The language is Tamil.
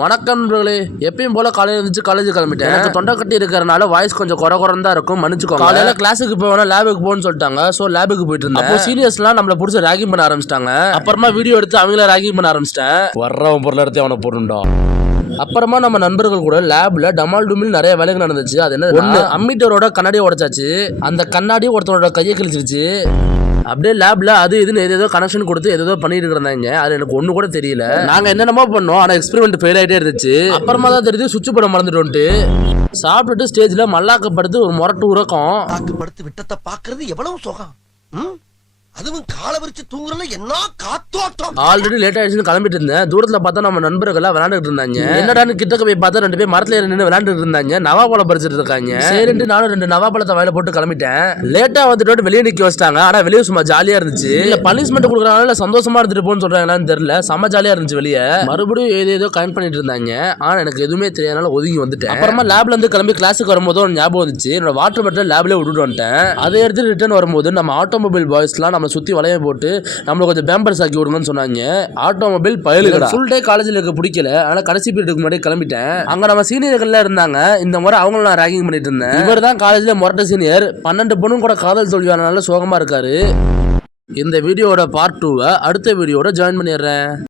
வணக்கம் நண்பர்களே, எப்பயும் போல காலையில இருந்துச்சு காலேஜ் கிளம்பிட்டேன். எனக்கு தொண்டை கட்டி இருக்கிறனால வாய்ஸ் கொஞ்சம் குறகுறந்தா இருக்கும், மன்னிச்சுக்கோங்க. காலையில கிளாஸுக்கு போவேனா லேபுக்கு போன்னு சொல்லிட்டாங்க. ஸோ லேபுக்கு போயிட்டு இருந்தேன். அப்போ சீனியர்ஸ்லாம் நம்மள பிடிச்ச ராகிங் பண்ண ஆரம்பிச்சிட்டாங்க. அப்புறமா வீடியோ எடுத்து அவங்கள ராகிங் பண்ண ஆரம்பிச்சிட்டேன். வர்றவன் பொருள் எடுத்து அவனை போட்டுண்டா. அப்புறமா நம்ம நண்பர்கள் கூட லேப்ல டமால் டுமில் நிறைய வேலைகள் நடந்துச்சு. அது என்ன, அம்மிட்டரோட கண்ணாடியை உடைச்சாச்சு. அந்த கண்ணாடி ஒருத்தனோட கையை கிழிச்சிருச்சு. அப்படியே லேப்ல அது இதுன்னு ஏதோ கனெக்ஷன் கொடுத்து ஏதோ பண்ணிட்டு இருந்தாங்க. அது எனக்கு ஒண்ணு கூட தெரியல. நாங்க என்னென்னமோ பண்ணோம், ஆனா எக்ஸ்பெரிமெண்ட் ஃபெயில் ஆயிட்டே இருந்துச்சு. அப்புறமா தான் தெரியுது சுவிட்ச் போட மறந்துட்டு சாப்பிட்டுட்டு ஸ்டேஜ்ல மல்லாக்கப்படுத்து ஒரு முரட்டு உறக்கம். படுத்து விட்டத்தை பாக்குறது எவ்வளவு சுகம். அதுவும் காலை விரிச்சு தூங்குறல என்ன காத்தோட்டம். ஆல்ரெடி லேட் ஆயிடுச்சுன்னு கிளம்பிட்டு இருந்தேன். தூரத்துல பார்த்தா நம்ம நண்பர்கள் விளையாண்டுட்டு இருந்தாங்க. என்னடான்னு கிட்டக்க போய் பார்த்தா 2 பேர் மரத்துல நின்று விளையாண்டுட்டு இருந்தாங்க. நவாப்பழம் பறிச்சிட்டு இருக்காங்க. சரின்ட்டு நானும் 2 நவாப்பழத்தை வாயில போட்டு கிளம்பிட்டேன். லேட்டா வந்துட்டு வெளியே நிக்க வச்சிட்டாங்க. ஆனா வெளியே சும்மா ஜாலியா இருந்துச்சு. இல்ல பனிஷ்மெண்ட் கொடுக்குறாங்க சந்தோஷமா இருந்துட்டு போன்னு சொல்றாங்களான்னு தெரியல. செம்ம ஜாலியா இருந்துச்சு வெளியே. மறுபடியும் ஏதோ கனெக்ட் பண்ணிட்டு இருந்தாங்க. ஆனா எனக்கு எதுவுமே தெரியாதனால ஒதுங்கி வந்துட்டேன். அப்புறமா லேப்ல இருந்து கிளம்பி கிளாஸுக்கு வரும்போது ஒரு ஞாபகம் வந்துச்சு. என்னோட வாட்டர் பாட்டில் லேப்ல விட்டுட்டு வந்துட்டேன். அதை எடுத்து ரிட்டர்ன் வரும்போது நம்ம ஆட்டோமொபைல் பாய்ஸ்லாம் சுத்தி வளைய போட்டு நம்மள கொஞ்சம் பேம்பர்ஸ் ஆக்கி விடுங்கன்னு சொன்னாங்க. ஆட்டோமொபைல் பயலுகடா. ஃபுல் டே காலேஜ்ல இருக்க பிடிக்கல. ஆனா கடைசி பீரியடுக்கு முன்னாடி கிளம்பிட்டேன். அங்க நம்ம சீனியர்கள்லாம் இருந்தாங்க. இந்த முறை அவங்களும் நான் ராகிங் பண்ணிட்டு இருந்தேன். இவர் தான் காலேஜ்ல முரட்ட சீனியர். 12 பொண்ணும் கூட காதல் தோல்வியானனால சோகமா இருக்காரு. இந்த வீடியோட பார்ட் 2 அடுத்த வீடியோட ஜாயின் பண்ணிடுறேன்.